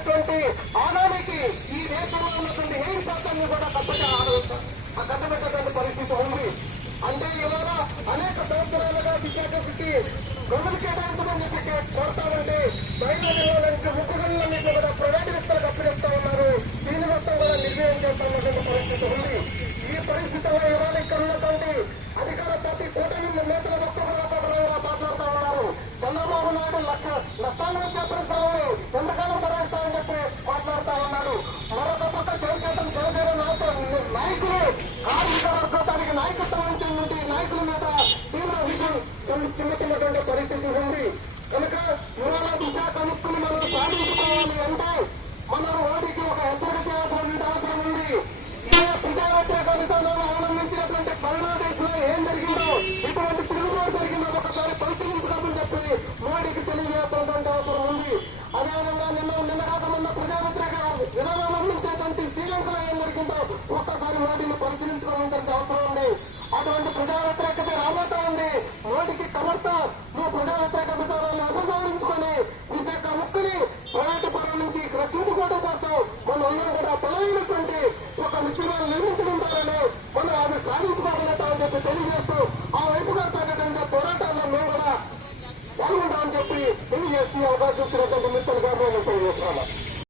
ఉన్నటువంటి ఆదానికి ఈ దేశంలో ఉన్నటువంటి ఏ శాతాన్ని కూడా తప్పక కట్టబెట్టేటువంటి పరిస్థితి ఉంది. అంటే ఇవాళ అనేక సంవత్సరాలుగా విశాఖకి గొడవలు కేటాయించమని చెప్పి కోరుతా ఉంటే బయలుదేరాలంటే ముక్కుగల్లని కూడా ప్రైవేట్ వ్యక్తులకు అప్పగిస్తా ఉన్నారు. దీని మొత్తం కూడా నిర్ణయం చేస్తున్నటువంటి పరిస్థితి ఉంది. ఈ పరిస్థితిలో నాయకుల మీద తీవ్ర విజయం చెందుతున్నటువంటి పరిస్థితి ఉంది. కనుక ఇవాళ విశాఖ ముక్కును మనం సాధించుకోవాలి అంటే మనం వాటికి ఒక హెచ్చరిక చేయాల్సిన అవసరం ఉంది. ఏ ప్రజావేత్త విధానాలు ఆనందించినటువంటి బంగ్లాదేశ్లో ఏం జరిగిందో ఇటువంటి తిరుగుబాటు జరిగిందో ఒకసారి పరిశీలించడం చెప్పి మోడీకి తెలియజేస్తున్నటువంటి అవసరం ఉంది. అదేవిధంగా నిన్న నిన్న కాక మొన్న ప్రజా వ్యతిరేక విధానాలు